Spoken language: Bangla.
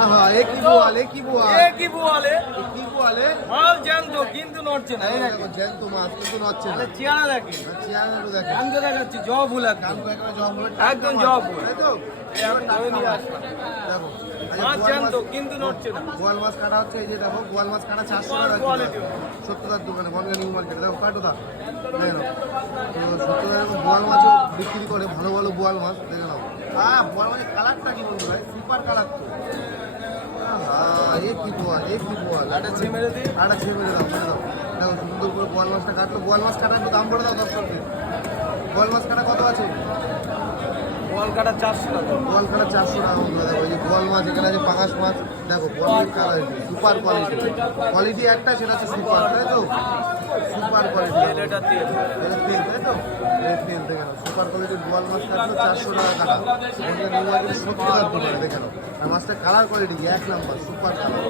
हाँ एक ही बोल एक ही बोल एक ही बोले কি বলে মাল জানতো কিন্তু নড়ছে না। এই দেখো জ্যান্ত মাছ কিন্তু নচ্ছে না চেয়ারা দেখে চেয়ারগুলো দেখো কানকে দেখাচ্ছি জব ফুল কান একবারে জব হলো একদম জব ফুল। তাই তো এখন ধরে নিয়ে আসলাম দেখো মাছ জানতো কিন্তু নড়ছে না। গোয়াল মাছ কাটা হচ্ছে এই যে দেখো গোয়াল মাছ কাটা 400 টাকা কোয়ালিটি সত্যদার দোকানে বনগা নিউ মার্কেটে দেখো কাটো দা দেখো তো সত্যদার গোয়াল মাছও বিক্রি করে ভালো ভালো গোয়াল মাছ দেখে নাও গোয়াল মাছের কালারটা কি বলবো ভাই সুপার কালার তো एक ही बोल আটা ছে মেরে দিই আটা ছেড়ে মেরে দাও দেখো সুন্দর করে গোয়াল মাছটা কাটলো গোয়াল মাছ কাটার একটু দাম বলে দাও দর্শককে গোয়াল মাছ কাটা কত আছে বল কাটা 400 টাকা। গোয়াল কাটা 400 টাকা বন্ধুরা দেখো এই যে গোয়াল মাছ এখানে আছে পাঙাশ মাছ দেখো quality colour super quality quality একটা সেটা হচ্ছে সুপার তাই তো সুপার কোয়ালিটি এটা তেল তেল তাই তো তেল দেখে নাও সুপার কোয়ালিটির গোয়াল মাছ কাটলো 400 টাকা কাটা ওটা নিউ মার্কেটে 70 টাকা দোকানে দেখে নাও আর মাছটা কালার কোয়ালিটি এক নাম্বার সুপার কালার